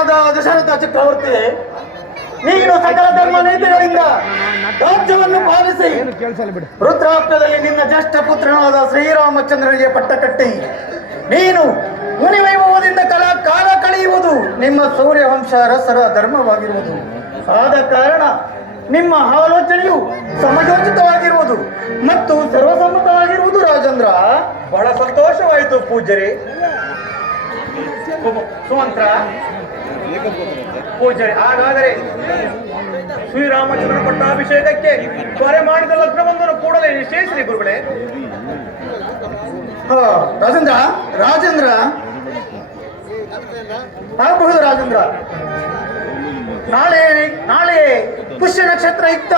ರಾಜನಾದ ದಶರಥ ಚಕ್ರವರ್ತಿ, ನೀನು ಸಕಲ ಧರ್ಮ ನೀತಿಗಳಿಂದ ರಾಜ್ಯವನ್ನು ಪಾಲಿಸಿ ವೃದ್ಧಾಪ್ಯದಲ್ಲಿ ನಿನ್ನ ಜ್ಯೇಷ್ಠ ಪುತ್ರನಾದ ಶ್ರೀರಾಮಚಂದ್ರನಿಗೆ ಪಟ್ಟ ಕಟ್ಟಿ ನೀನು ಮುನಿವೈಭವದಿಂದ ಕಾಲ ಕಳೆಯುವುದು ನಿಮ್ಮ ಸೂರ್ಯವಂಶ ರಸರ ಧರ್ಮವಾಗಿರುವುದು. ಆದ ಕಾರಣ ನಿಮ್ಮ ಆಲೋಚನೆಯು ಸಮಯೋಚಿತವಾಗಿರುವುದು ಮತ್ತು ಸರ್ವಸಮ್ಮತವಾಗಿರುವುದು. ರಾಜೇಂದ್ರ, ಬಹಳ ಸಂತೋಷವಾಯಿತು ಪೂಜ್ಯರೇ. ಸುಮಂತ್ರ, ಪೂಜ್ಯರೇ, ಹಾಗಾದರೆ ಶ್ರೀರಾಮಚಂದ್ರನ ಪಟ್ಟಾಭಿಷೇಕಕ್ಕೆ ತ್ವರೆ ಮಾಡಿದ ಲಗ್ನವೊಂದನ್ನು ಕೂಡಲೇ ನಿಶ್ಚಯಿಸಿರಿ ಗುರುಗಳೇ. ರಾಜೇಂದ್ರ ರಾಜೇಂದ್ರ ಆಗಬಹುದು. ರಾಜೇಂದ್ರ, ನಾಳೆ ಪುಷ್ಯ ನಕ್ಷತ್ರ ಇತ್ತ